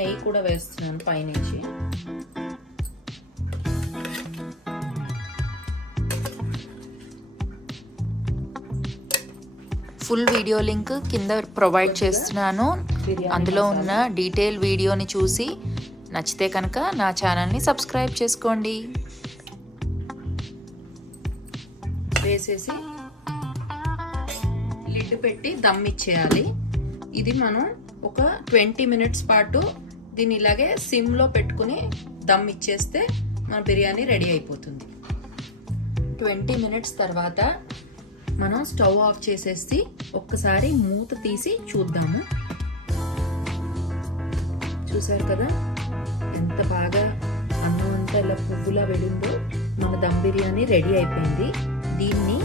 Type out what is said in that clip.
నెయ్యి కూడా వేస్తున్నాను పైనుంచి. ఫుల్ వీడియో లింక్ కింద ప్రొవైడ్ చేస్తున్నాను. అందులో ఉన్న డీటెయిల్ వీడియోని చూసి నచ్చితే కనుక నా ఛానల్ని సబ్స్క్రైబ్ చేసుకోండి. వేసేసి లిడ్ పెట్టి దమ్ ఇచ్చేయాలి. ఇది మనం ఒక 20 మినిట్స్ పాటు దీన్ని ఇలాగే సిమ్లో పెట్టుకుని దమ్ ఇచ్చేస్తే మన బిర్యానీ రెడీ అయిపోతుంది. 20 మినిట్స్ తర్వాత మనం స్టవ్ ఆఫ్ చేసేసి ఒక్కసారి మూత తీసి చూద్దాము. చూసారు కదా ఎంత బాగా అన్నం అంతా ఇలా పువ్వులా వెళ్ళిందో. మన దమ్ బిర్యానీ రెడీ అయిపోయింది. దీన్ని